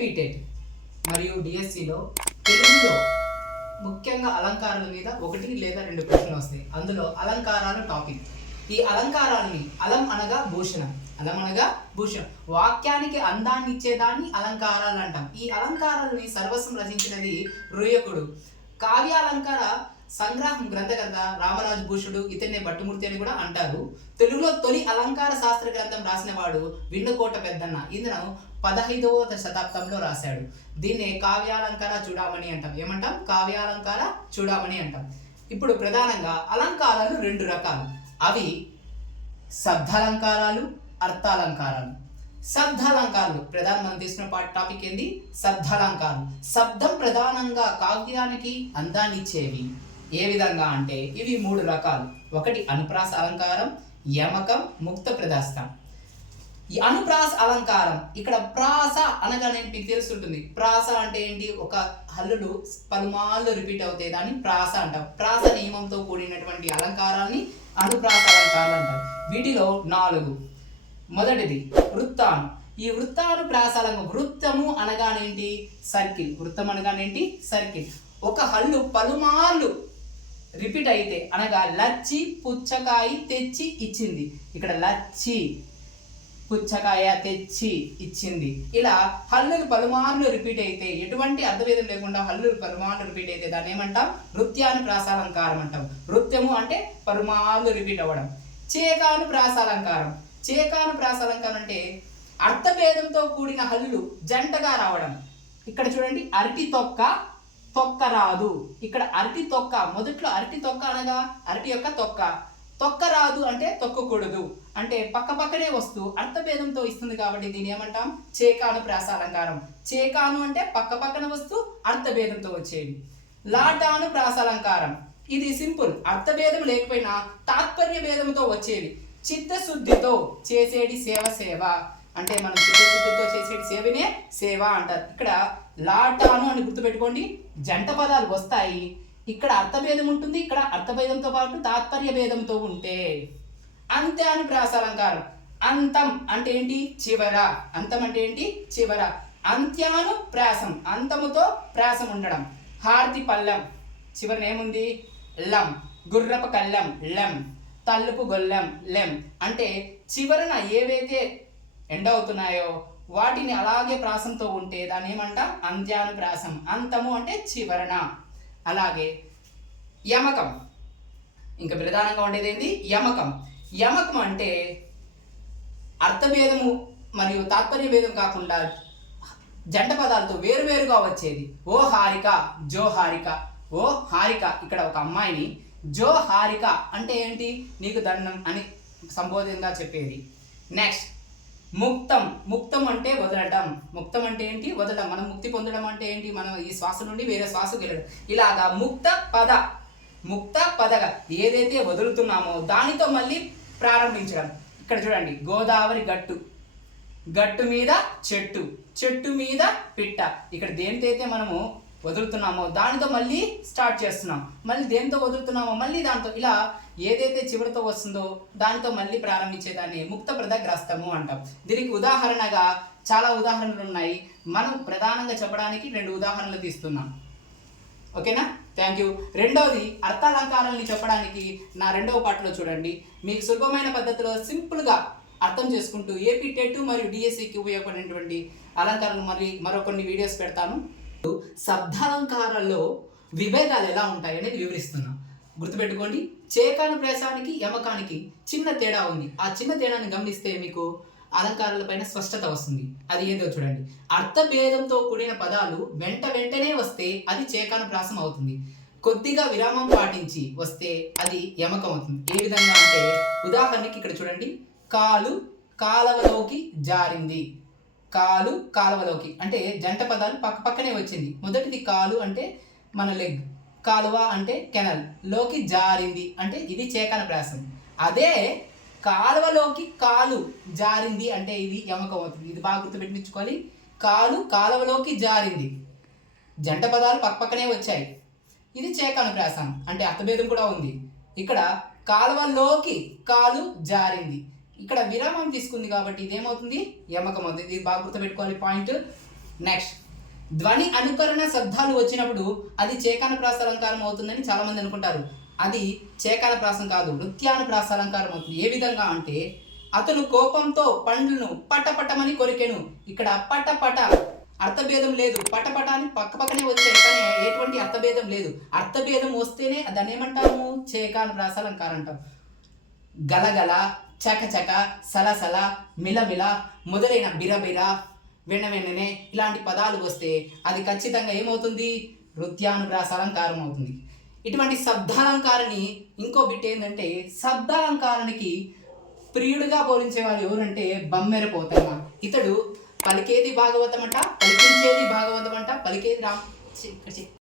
AP TET మరియు డిఎస్సిలో తెలుగులో ముఖ్యంగా అలంకారాల మీద 1 లేదా 2 ప్రశ్నలు వస్తాయి. అందులో అలంకారాలు టాపిక్. ఈ అలంకారాలని అలం అనగా భూషణం, అలం అనగా భూషణం, వాక్యానికి అందాన్ని ఇచ్చేదాన్ని అలంకారాలు అంటాం. ఈ అలంకారాలని సర్వస్వం రచించినది రుయకుడు. కావ్యాలంకార సంగ్రహం గ్రంథకర్త రామరాజు భూషుడు, ఇతన్నే భట్టుమూర్తి అని కూడా అంటారు. తెలుగులో తొలి అలంకార శాస్త్ర గ్రంథం రాసిన వాడు విండుకోట పెద్దన్న. ఇందును 15వ శతాబ్దంలో రాశాడు. దీన్నే కావ్యాలంకార చూడమని అంటాం. ఏమంటాం? కావ్యాలంకార చూడమని అంటాం. ఇప్పుడు ప్రధానంగా అలంకారాలు 2 రకాలు. అవి శబ్దాలంకారాలు, అర్థాలంకారాలు. శబ్దాలంకారాలు మనం తీసుకున్న టాపిక్ ఏంది? శబ్దాలంకారాలు. శబ్దం ప్రధానంగా కావ్యానికి అందాన్ని ఇచ్చేవి. ఏ విధంగా అంటే ఇవి 3 రకాలు. ఒకటి అనుప్రాస అలంకారం, యమకం, ముక్త ప్రదస్థం. ఈ అనుప్రాస అలంకారం, ఇక్కడ ప్రాస అనగానే మీకు తెలుస్తుంటుంది. ప్రాస అంటే ఏంటి? ఒక హల్లులు పలుమార్లు రిపీట్ అవుతాయి, దాన్ని ప్రాస అంటాం. ప్రాస నియమంతో కూడినటువంటి అలంకారాన్ని అనుప్రాస అలంకారాలు అంటాం. వీటిలో 4. మొదటిది వృత్తాను. ఈ వృత్తాను ప్రాసాలంగా, వృత్తము అనగానేంటి? సర్కిల్. వృత్తం అనగానేంటి? సర్కిల్. ఒక హల్లు పలుమార్లు రిపీట్ అయితే అనగా లచ్చి పుచ్చకాయ తెచ్చి ఇచ్చింది. ఇక్కడ లచ్చి పుచ్చకాయ తెచ్చి ఇచ్చింది. ఇలా హల్లులు పలుమార్లు రిపీట్ అయితే, ఎటువంటి అర్థభేదం లేకుండా హల్లులు పలుమార్లు రిపీట్ అయితే దాన్ని ఏమంటాం? వృత్యాను ప్రాసాలంకారం అంటాం. వృత్యము అంటే పలుమార్లు రిపీట్ అవ్వడం. చేకాను ప్రాసాలంకారం. చేకాను ప్రాసాలంకారం అంటే అర్థభేదంతో కూడిన హల్లులు జంటగా రావడం. ఇక్కడ చూడండి, అరటి తొక్క తొక్క రాదు. ఇక్కడ అరటి తొక్క, మొదట్లో అరటి తొక్క అనగా అరటి యొక్క తొక్క. తొక్క రాదు అంటే తొక్కకూడదు, అంటే పక్క పక్కనే వస్తూ అర్థభేదంతో ఇస్తుంది కాబట్టి దీన్ని ఏమంటాం? చేకాను ప్రాసాలంకారం. చేకాను అంటే పక్క పక్కన వస్తూ అర్థభేదంతో వచ్చేది. లాటాను ప్రాసాలంకారం. ఇది సింపుల్, అర్థభేదం లేకపోయినా తాత్పర్య భేదంతో వచ్చేవి. చిత్తశుద్ధితో చేసేది సేవ అంటే మనం చిత్తశుద్ధితో చేసేది సేవనే సేవ అంటారు. ఇక్కడ లాటాను అని గుర్తుపెట్టుకోండి, జంట పదాలు వస్తాయి. ఇక్కడ అర్థభేదం ఉంటుంది, ఇక్కడ అర్థభేదంతో పాటు తాత్పర్య భేదంతో ఉంటే. అంత్యాను ప్రాసాలంకారం. అంతం అంటే ఏంటి? చివర. అంతం అంటే ఏంటి? చివర. అంత్యాను ప్రాసం, అంతముతో ప్రాసం ఉండడం. హారతి పళ్ళం, చివరన ఏముంది? లం. గుర్రపు కళ్ళం, లం. తల్లుపు గొల్లం, లెం. అంటే చివరన ఏవైతే ఎండ్ అవుతున్నాయో వాటిని అలాగే ప్రాసంతో ఉంటే దాన్ని ఏమంటాం? అంత్యాను ప్రాసం. అంతము అంటే చివరన. అలాగే యమకం. ఇంకా ప్రధానంగా ఉండేది ఏంటి? యమకం. యమకం అంటే అర్థభేదము మరియు తాత్పర్య భేదం కాకుండా జంట పదాలతో వేరువేరుగా వచ్చేది. ఓ హారిక, జో హారిక. ఓ హారిక, ఇక్కడ ఒక అమ్మాయిని జో హారిక అంటే ఏంటి? నీకు దండం అని సంబోధనగా చెప్పేది. నెక్స్ట్ ముక్తం. ముక్తం అంటే వదలటం. ముక్తం అంటే ఏంటి? వదలటం. మనం ముక్తి పొందడం అంటే ఏంటి? మనం ఈ శ్వాస నుండి వేరే శ్వాసకు వెళ్ళడం. ఇలాగా ముక్త పద, ముక్త పదగా ఏదైతే వదులుతున్నామో దానితో మళ్ళీ ప్రారంభించడం. ఇక్కడ చూడండి, గోదావరి గట్టు, గట్టు మీద చెట్టు, చెట్టు మీద పిట్ట. ఇక్కడ దేనితో మనము వదులుతున్నామో దానితో మళ్ళీ స్టార్ట్ చేస్తున్నాం, మళ్ళీ దేనితో వదులుతున్నామో మళ్ళీ దాంతో, ఇలా ఏదైతే చివరితో వస్తుందో దానితో మళ్ళీ ప్రారంభించేదాన్ని ముక్త పదగ్రస్తము అంటాం. దీనికి ఉదాహరణగా చాలా ఉదాహరణలు ఉన్నాయి. మనం ప్రధానంగా చెప్పడానికి 2 ఉదాహరణలు తీస్తున్నాం. ఓకేనా? Thank you. రెండవది అర్థాలంకారాలని చెప్పడానికి నా 2వ పార్ట్లో చూడండి. మీకు సులభమైన పద్ధతిలో సింపుల్గా అర్థం చేసుకుంటూ ఏపీ టెట్ మరియు డిఎస్సికి ఉపయోగపడినటువంటి అలంకారాలు మరో కొన్ని వీడియోస్ పెడతాను. శబ్దాలంకారాల్లో విభేదాలు ఎలా ఉంటాయి అనేది వివరిస్తున్నాం. గుర్తుపెట్టుకోండి, చేకాను ప్రాసానికి యమకానికి చిన్న తేడా ఉంది. ఆ చిన్న తేడాన్ని గమనిస్తే మీకు అలంకారాల పైన స్పష్టత వస్తుంది. అది ఏదో చూడండి. అర్థభేదంతో కూడిన పదాలు వెంటనే వస్తే అది చేకాను ప్రాసం అవుతుంది. కొద్దిగా విరామం పాటించి వస్తే అది యమకం అవుతుంది. ఏ విధంగా అంటే ఉదాహరణకి ఇక్కడ చూడండి, కాలు కాలవలోకి జారింది. కాలు కాలువలోకి అంటే జంట పదాలు పక్క పక్కనే వచ్చింది. మొదటిది కాలు అంటే మన లెగ్, కాలువ అంటే కెనల్, లోకి జారింది అంటే ఇది చేకాన ప్రాసం. అదే కాలువలోకి కాలు జారింది అంటే ఇది యమకం అవుతుంది. ఇది బాగా గుర్తుపెట్టించుకోవాలి. కాలు కాలువలోకి జారింది, జంట పదాలు పక్క పక్కనే వచ్చాయి, ఇది చేకాన ప్రాసం అంటే అర్థభేదం కూడా ఉంది. ఇక్కడ కాలువలోకి కాలు జారింది, ఇక్కడ విరామం తీసుకుంది కాబట్టి ఇదేమవుతుంది? యమకం అవుతుంది. ఇది బాగా గుర్తుపెట్టుకోవాలి పాయింట్. నెక్స్ట్, ధ్వని అనుకరణ శబ్దాలు వచ్చినప్పుడు అది చేకానుప్రాస అలంకారం అవుతుందని చాలా మంది అనుకుంటారు. అది చేకానుప్రాసం కాదు, నృత్యానుప్రాస అలంకారం అవుతుంది. ఏ విధంగా అంటే, అతను కోపంతో పండ్లను పటపటమని కొరికెను. ఇక్కడ పటపట అర్థభేదం లేదు, పటపట అని పక్కనే వచ్చాయి కానీ ఎటువంటి అర్థభేదం లేదు. అర్థభేదం వస్తేనే దాన్ని ఏమంటాము? చేకానుప్రాస అలంకారం అంటాం. గలగల, చకచక, సలసల, మిలమిల మొదలైన బిరబిర, వెన్నవెన్ననే ఇలాంటి పదాలు వస్తే అది ఖచ్చితంగా ఏమవుతుంది? నృత్యానుప్రాస అలంకారం అవుతుంది. ఇటువంటి శబ్దాలంకారాన్ని ఇంకో బిట్ ఏంటంటే, శబ్దాలంకారానికి ప్రియుడిగా పోలించేవాడు ఎవరంటే బమ్మెర పోతన్న. ఇతడు పలికేది భాగవతం అంట, పలికించేది భాగవతం అంట, పలికేది